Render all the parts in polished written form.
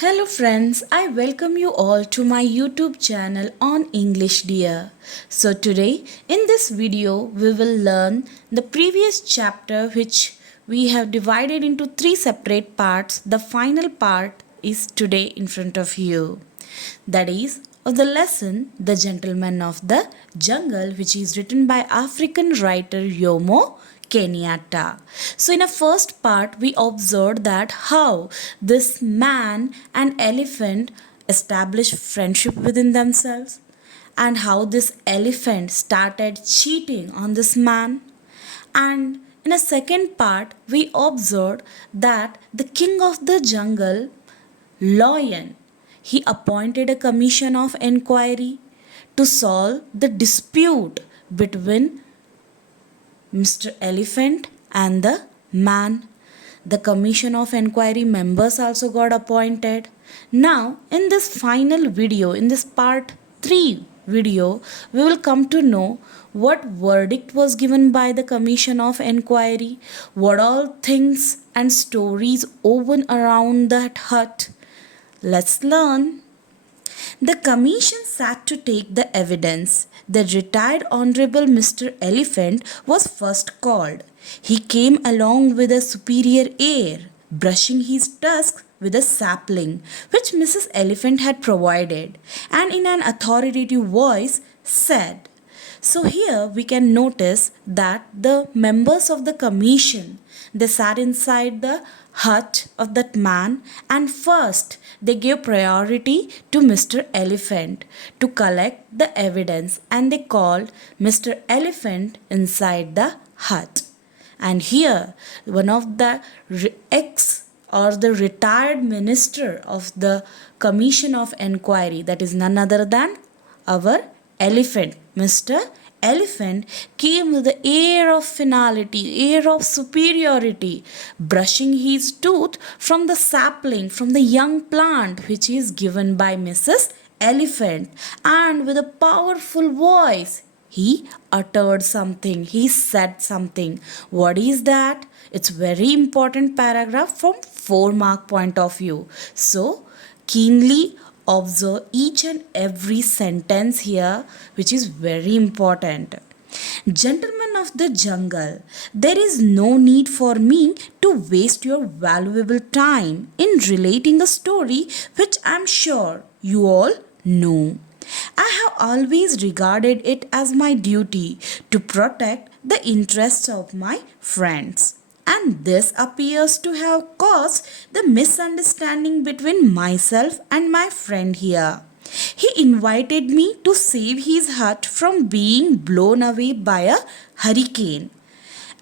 Hello friends, I welcome you all to my YouTube channel on English Dear. So today in this video we will learn the previous chapter which we have divided into three separate parts. The final part is today in front of you. That is of the lesson The Gentleman of the Jungle, which is written by African writer Jomo Kenyatta. So in a first part we observed that how this man and elephant established friendship within themselves and how this elephant started cheating on this man. And in a second part we observed that the king of the jungle, lion, he appointed a commission of inquiry to solve the dispute between Mr. Elephant and the man. The commission of inquiry members also got appointed. Now, in this final video, in this part 3 video, we will come to know what verdict was given by the commission of inquiry, what all things and stories woven around that hut. Let's learn. The commission sat to take the evidence. The retired Honorable Mr. Elephant was first called. He came along with a superior air, brushing his tusks with a sapling which Mrs. Elephant had provided, and in an authoritative voice said, so here we can notice that the members of the commission, they sat inside the hut of that man, and first they gave priority to Mr. Elephant to collect the evidence, and they called Mr. Elephant inside the hut. And here one of the ex or the retired minister of the commission of inquiry, that is none other than our elephant, Mr. Elephant, came with the air of finality, air of superiority, brushing his tooth from the sapling, from the young plant which is given by Mrs. Elephant, and with a powerful voice he uttered something, he said something. What is that? It's very important paragraph from 4-mark point of view. So keenly observe each and every sentence here, which is very important. Gentlemen of the jungle, there is no need for me to waste your valuable time in relating a story which I am sure you all know. I have always regarded it as my duty to protect the interests of my friends. And this appears to have caused the misunderstanding between myself and my friend here. He invited me to save his hut from being blown away by a hurricane.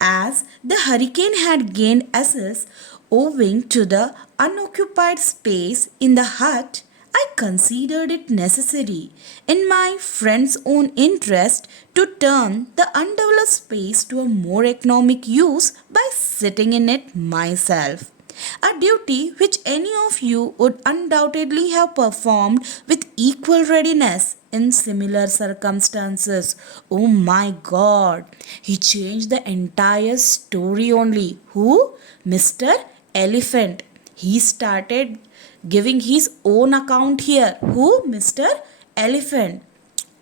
As the hurricane had gained access owing to the unoccupied space in the hut, I considered it necessary, in my friend's own interest, to turn the undeveloped space to a more economic use by sitting in it myself. A duty which any of you would undoubtedly have performed with equal readiness in similar circumstances. Oh my God! He changed the entire story only. Who? Mr. Elephant. He started giving his own account here. Who? Mr. Elephant.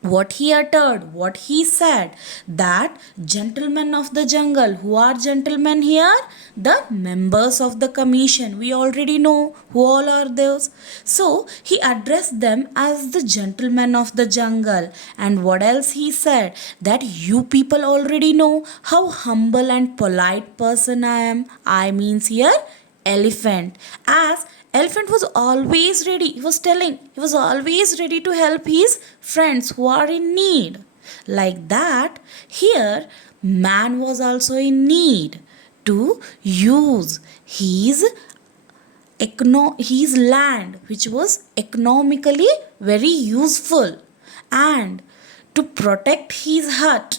What he uttered, what he said, that gentlemen of the jungle. Who are gentlemen here? The members of the commission. We already know who all are those. So he addressed them as the gentlemen of the jungle. And what else he said? That you people already know how humble and polite person I am. I means here elephant. As elephant was always ready, he was telling, he was always ready to help his friends who are in need. Like that, here man was also in need to use his land, which was economically very useful, and to protect his hut,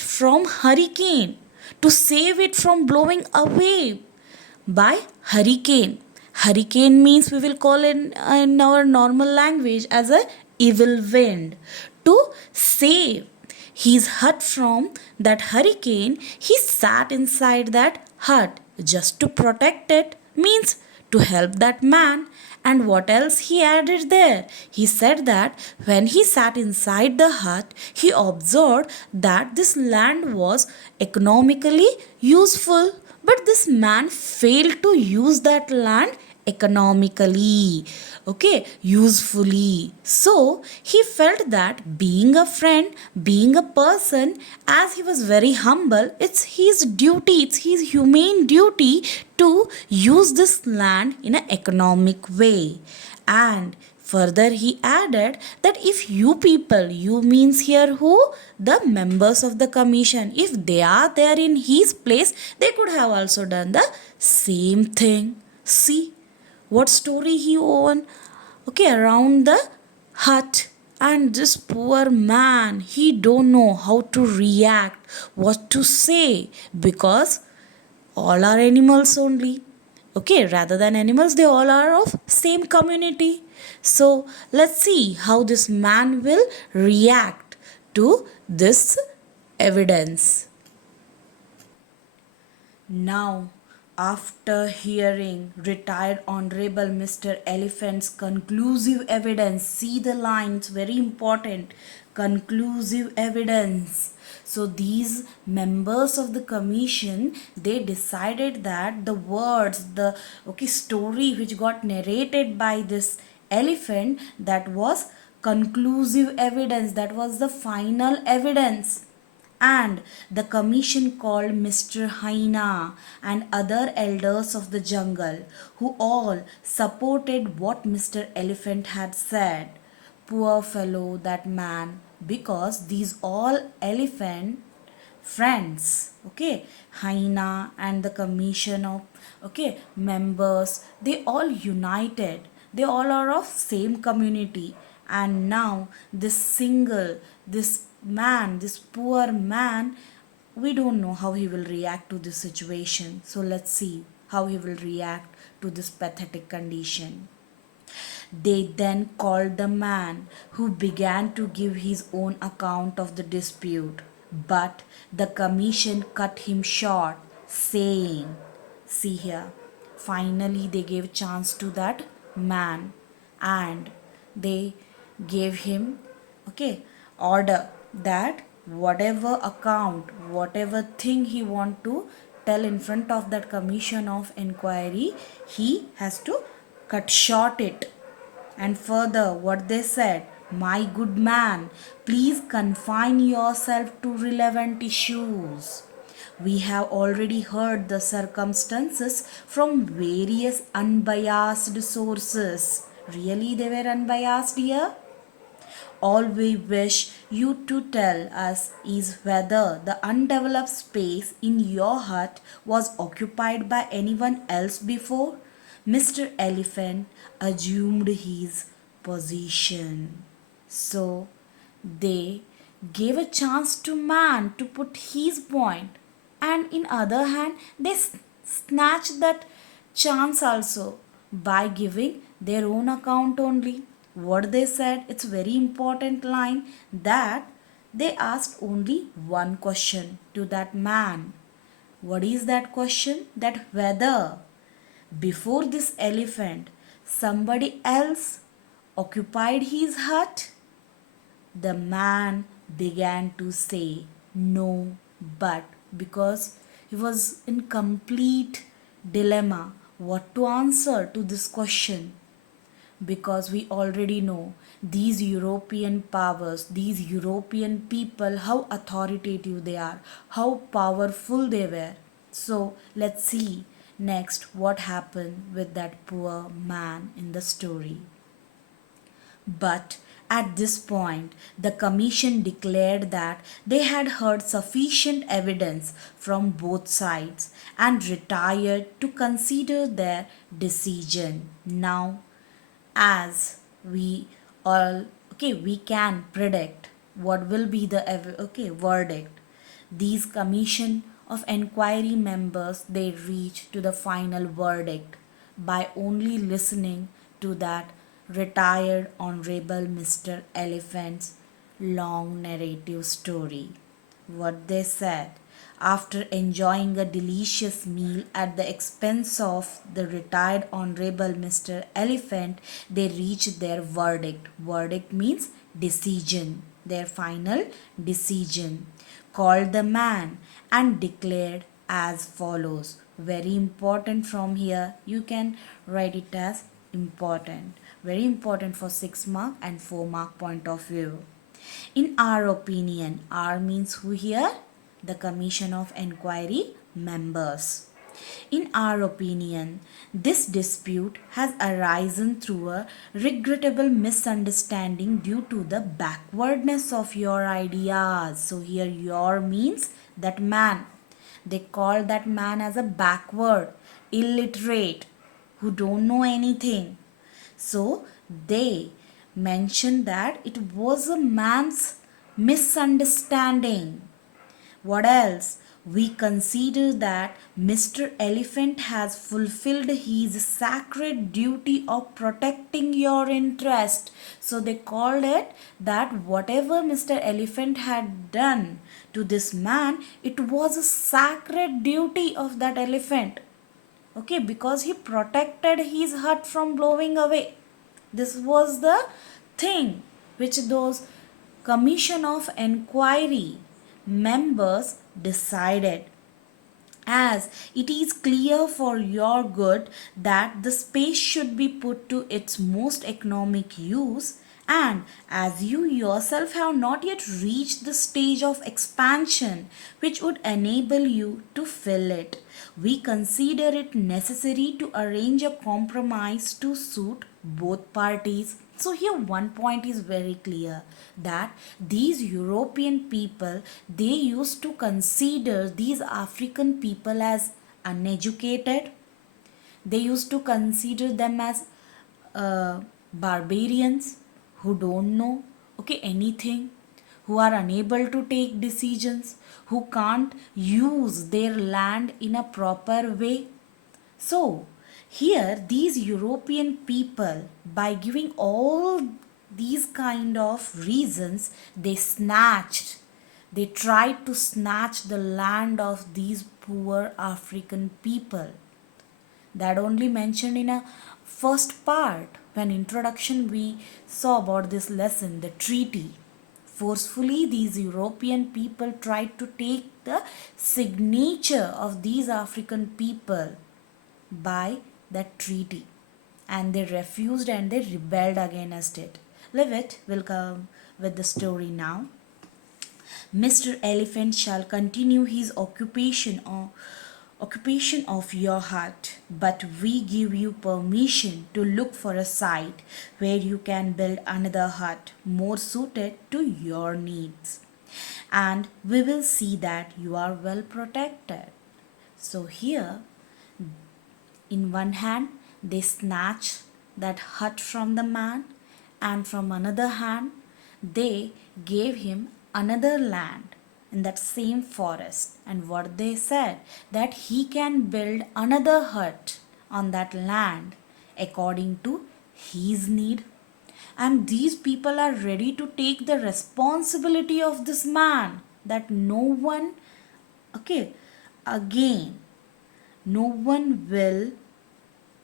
from hurricane, to save it from blowing away by hurricane. Hurricane means we will call in our normal language as a evil wind. To save his hut from that hurricane, he sat inside that hut just to protect it, means to help that man. And what else he added there? He said that when he sat inside the hut, he observed that this land was economically useful, but this man failed to use that land economically, okay, usefully. So he felt that being a friend, being a person, as he was very humble, it's his duty, it's his humane duty to use this land in an economic way. And further he added that if you people, you means here who? The members of the commission, if they are there in his place, they could have also done the same thing. See what story he own, okay, around the hut. And this poor man, he don't know how to react, what to say, because all are animals only, okay, rather than animals, they all are of same community. So let's see how this man will react to this evidence. Now, after hearing retired Honorable Mr. Elephant's conclusive evidence, see the lines, very important, conclusive evidence. So these members of the commission, they decided that the words, the story which got narrated by this elephant, that was conclusive evidence, that was the final evidence. And the commission called Mr. Hyena and other elders of the jungle, who all supported what Mr. Elephant had said. Poor fellow, that man, because these all elephant friends, okay, Hyena and the commission of, okay, members, they all united, they all are of same community. And now this man, this poor man, we don't know how he will react to this situation. So let's see how he will react to this pathetic condition. They then called the man, who began to give his own account of the dispute. But the commission cut him short, saying, see here, finally they gave chance to that man, and they gave him, okay, order that whatever account, whatever thing he want to tell in front of that commission of inquiry, he has to cut short it. And further, what they said, my good man, please confine yourself to relevant issues. We have already heard the circumstances from various unbiased sources. Really, they were unbiased here? All we wish you to tell us is whether the undeveloped space in your hut was occupied by anyone else before. Mr. Elephant assumed his position. So they gave a chance to man to put his point, and in other hand they snatched that chance also by giving their own account only. What they said, it's very important line, that they asked only one question to that man. What is that question? That whether before this elephant somebody else occupied his hut. The man began to say no, but because he was in complete dilemma what to answer to this question, because we already know these European powers, these European people, how authoritative they are, how powerful they were. So let's see next what happened with that poor man in the story. But at this point, the commission declared that they had heard sufficient evidence from both sides and retired to consider their decision. Now, as we all, okay, we can predict what will be the verdict. These commission of inquiry members, they reach to the final verdict by only listening to that retired honorable Mr. Elephant's long narrative story. What they said, After enjoying a delicious meal at the expense of the retired Honorable Mr. Elephant, they reached their verdict. Verdict means decision, their final decision. Called the man and declared as follows. Very important from here. You can write it as important. Very important for 6 mark and 4 mark point of view. In our opinion, R means who here? The Commission of Enquiry members. In our opinion, this dispute has arisen through a regrettable misunderstanding due to the backwardness of your ideas. So here your means that man. They call that man as a backward, illiterate, who don't know anything. So they mentioned that it was a man's misunderstanding. What else? We consider that Mr. Elephant has fulfilled his sacred duty of protecting your interest. So they called it that whatever Mr. Elephant had done to this man, it was a sacred duty of that elephant. Okay, because he protected his hut from blowing away. This was the thing which those commission of enquiry members decided. As it is clear for your good that the space should be put to its most economic use, and as you yourself have not yet reached the stage of expansion which would enable you to fill it, we consider it necessary to arrange a compromise to suit both parties. So here one point is very clear, that these European people, they used to consider these African people as uneducated. They used to consider them as barbarians who don't know anything, who are unable to take decisions, who can't use their land in a proper way. So, here these European people, by giving all these kind of reasons, they tried to snatch the land of these poor African people. That only mentioned in a first part, when introduction we saw about this lesson, the treaty. Forcefully, these European people tried to take the signature of these African people by that treaty, and they refused and they rebelled against it. Leave it, we'll come with the story now. Mr. Elephant shall continue his occupation of your hut, but we give you permission to look for a site where you can build another hut more suited to your needs, and we will see that you are well protected. So here, in one hand, they snatch that hut from the man, and from another hand, they gave him another land in that same forest. And what they said, that he can build another hut on that land according to his need. And these people are ready to take the responsibility of this man, that no one, again, no one will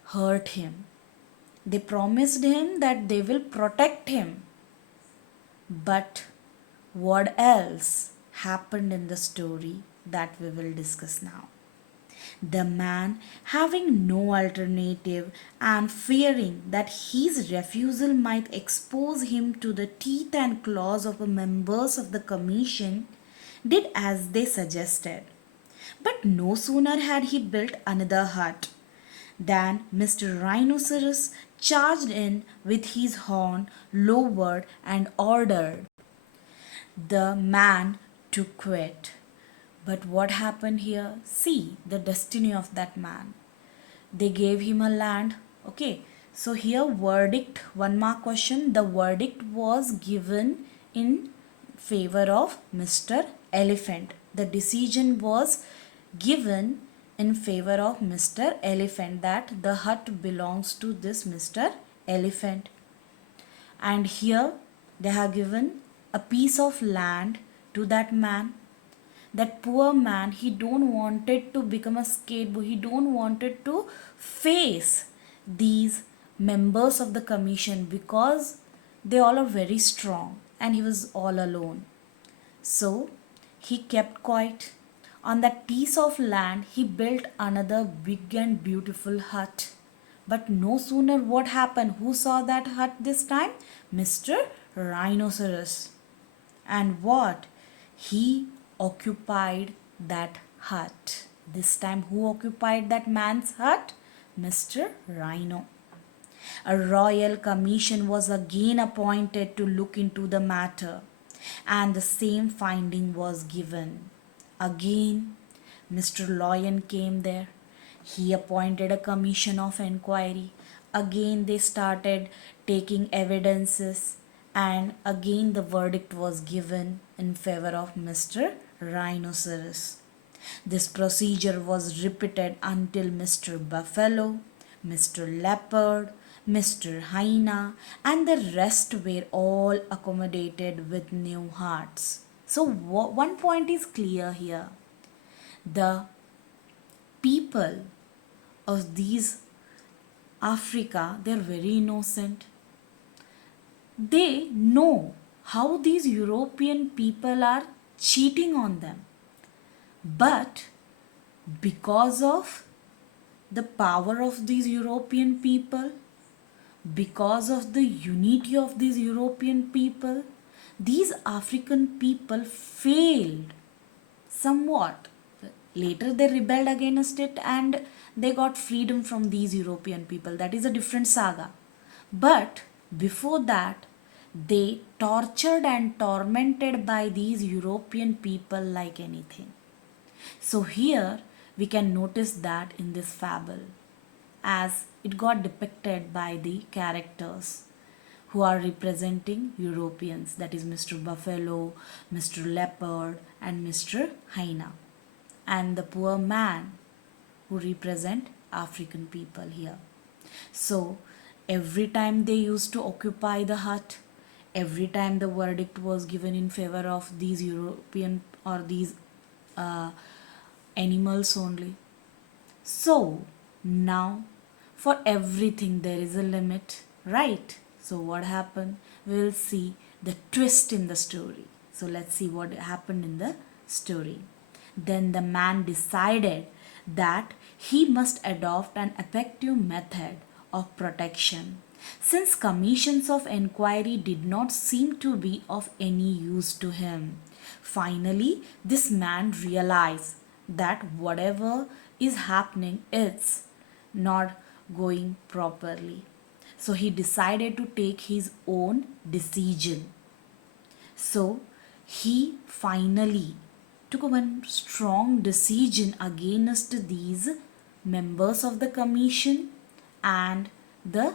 hurt him. They promised him that they will protect him. But what else happened in the story, that we will discuss now. The man, having no alternative and fearing that his refusal might expose him to the teeth and claws of the members of the commission, did as they suggested. But no sooner had he built another hut than Mr. Rhinoceros charged in with his horn lowered and ordered the man to quit. But what happened here? See the destiny of that man. They gave him a land. So here verdict, 1 mark question. The verdict was given in favor of Mr. Elephant. The decision was given in favor of Mr. Elephant, that the hut belongs to this Mr. Elephant. And here they have given a piece of land to that man. that poor man, he don't wanted to become a scapegoat, he don't wanted to face these members of the commission because they all are very strong and he was all alone. So he kept quiet. On that piece of land he built another big and beautiful hut. But no sooner what happened, who saw that hut this time? Mr. Rhinoceros. And what? He occupied that hut. This time, who occupied that man's hut? Mr. Rhino. A royal commission was again appointed to look into the matter, and the same finding was given. Again, Mr. Lion came there. He appointed a commission of inquiry. Again, they started taking evidences, and again, the verdict was given in favor of Mr. Rhinoceros. This procedure was repeated until Mr. Buffalo, Mr. Leopard, Mr. Hyena, and the rest were all accommodated with new hearts. So, one point is clear here. The people of these Africa, they are very innocent. They know how these European people are cheating on them. But because of the power of these European people, because of the unity of these European people, these African people failed somewhat. Later they rebelled against it and they got freedom from these European people. That is a different saga. But before that, they tortured and tormented by these European people like anything. So here we can notice that in this fable, as it got depicted by the characters who are representing Europeans, that is Mr. Buffalo, Mr. Leopard, and Mr. Hyena, and the poor man who represent African people here. So every time they used to occupy the hut, every time the verdict was given in favor of these European or these animals only. So now for everything there is a limit, right? So what happened? We'll see the twist in the story. So let's see what happened in the story. Then the man decided that he must adopt an effective method of protection, since commissions of inquiry did not seem to be of any use to him. Finally, this man realized that whatever is happening is not going properly. So he decided to take his own decision. So he finally took one strong decision against these members of the commission and the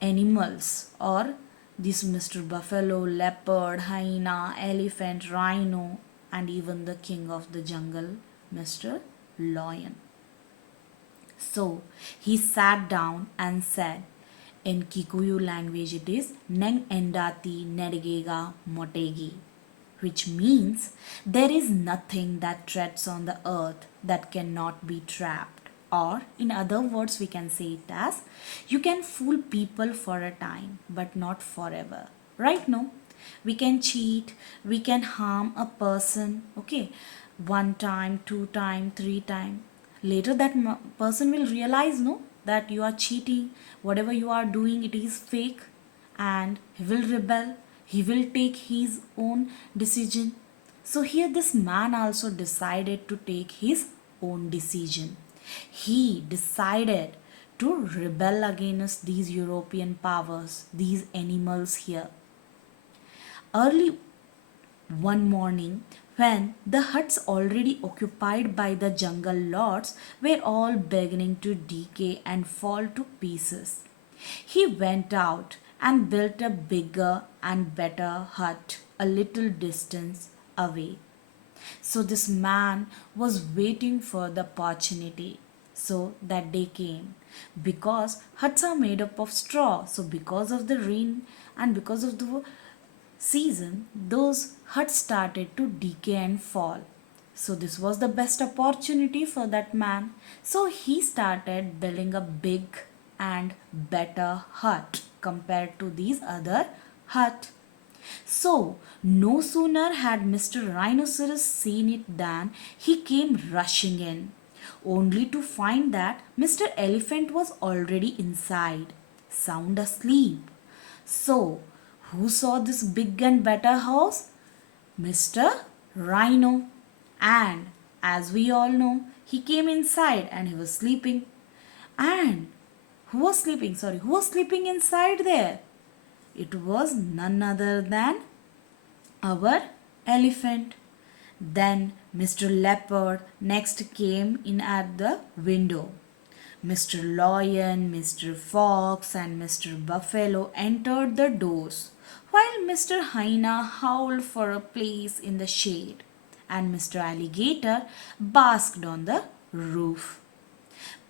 animals, or this Mr. Buffalo, leopard, hyena, elephant, rhino, and even the king of the jungle, Mr. Lion. So he sat down and said, in Kikuyu language it is Neng Endati Nedgega Motegi, which means there is nothing that treads on the earth that cannot be trapped. Or in other words, we can say it as, you can fool people for a time but not forever. Right? No? We can cheat, we can harm a person, okay, one time, two time, three time. Later that person will realize, no, that you are cheating, whatever you are doing, it is fake, and he will rebel, he will take his own decision. So here this man also decided to take his own decision. He decided to rebel against these European powers, these animals here. Early one morning, when the huts already occupied by the jungle lords were all beginning to decay and fall to pieces, he went out and built a bigger and better hut a little distance away. So this man was waiting for the opportunity. So that day came. Because huts are made up of straw, so because of the rain and because of the season, those huts started to decay and fall. So this was the best opportunity for that man. So he started building a big and better hut compared to these other hut. So no sooner had Mr. Rhinoceros seen it than he came rushing in, only to find that Mr. Elephant was already inside, sound asleep. So who saw this big and better house? Mr. Rhino. And as we all know, he came inside and he was sleeping. And who was sleeping? Sorry, who was sleeping inside there? It was none other than our elephant. Then Mr. Leopard next came in at the window. Mr. Lion, Mr. Fox, and Mr. Buffalo entered the doors, while Mr. Hyena howled for a place in the shade, and Mr. Alligator basked on the roof.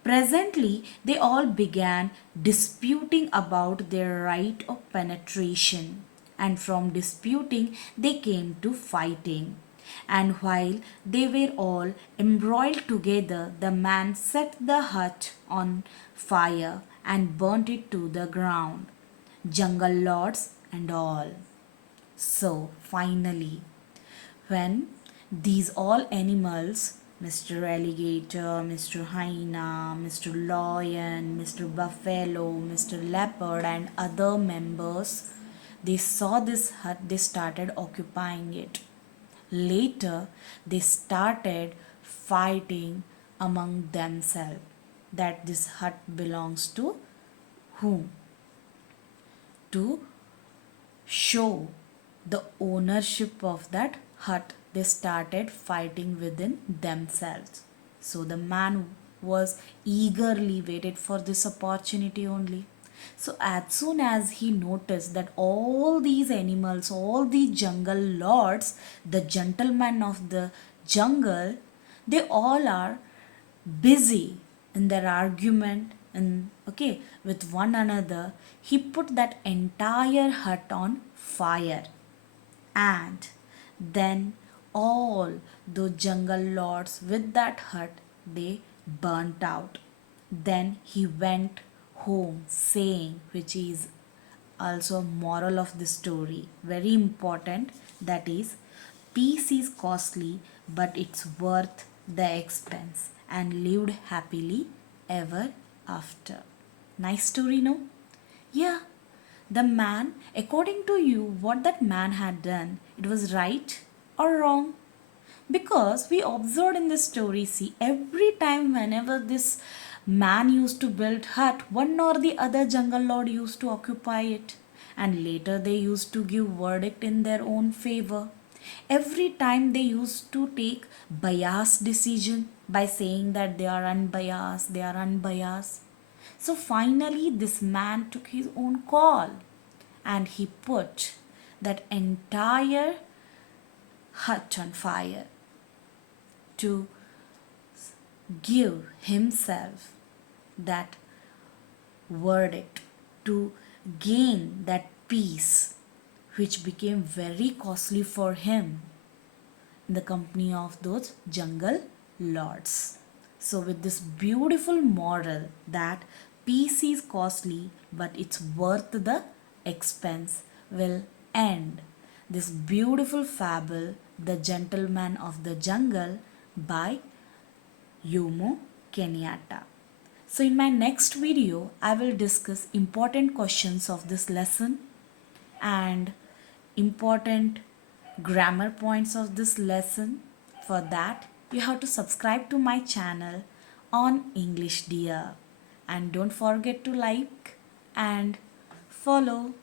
Presently, they all began disputing about their right of penetration, and from disputing, they came to fighting. And while they were all embroiled together, the man set the hut on fire and burnt it to the ground, jungle lords and all. So, finally, when these all animals, Mr. Alligator, Mr. Hyena, Mr. Lion, Mr. Buffalo, Mr. Leopard, and other members, they saw this hut, they started occupying it. Later, they started fighting among themselves that this hut belongs to whom? To show the ownership of that hut, they started fighting within themselves. So the man was eagerly waited for this opportunity only. So as soon as he noticed that all these animals, all the jungle lords, the gentlemen of the jungle, they all are busy in their argument and okay with one another, he put that entire hut on fire, and then all the jungle lords with that hut, they burnt out. Then he went home saying, which is also a moral of the story, very important, that is, peace is costly but it's worth the expense, and lived happily ever after. Nice story, no? Yeah, the man, according to you, what that man had done, it was right or wrong? Because we observed in this story, see, every time whenever this man used to build hut, one or the other jungle lord used to occupy it, and later they used to give verdict in their own favor. Every time they used to take biased decision by saying that they are unbiased, they are unbiased. So finally, this man took his own call and he put that entire hut on fire to give himself that verdict, to gain that peace, which became very costly for him in the company of those jungle lords. So, with this beautiful moral that peace is costly but it's worth the expense, will end this beautiful fable, The Gentleman of the Jungle by Jomo Kenyatta. So, in my next video, I will discuss important questions of this lesson and important grammar points of this lesson. For that, you have to subscribe to my channel on English Dear, and don't forget to like and follow.